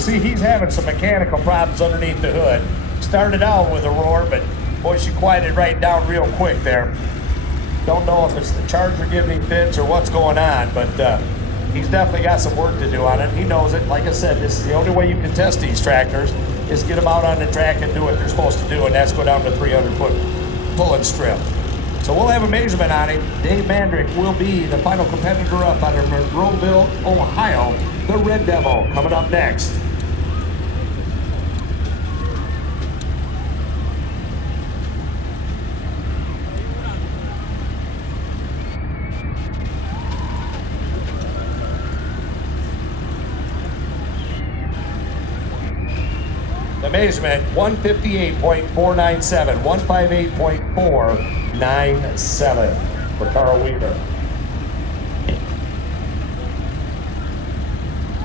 Obviously, he's having some mechanical problems underneath the hood. Started out with a roar, but boy, she quieted right down real quick there. Don't know if it's the Charger giving him fits or what's going on, but he's definitely got some work to do on it. He knows it. Like I said, this is the only way you can test these tractors is get them out on the track and do what they're supposed to do, and that's go down to 300-foot pull-and strip. So we'll have a measurement on him. Dave Mandrick will be the final competitor up out of Monroeville, Ohio. The Red Devil coming up next. The measurement, 158.497, 158.497 for Carl Weaver.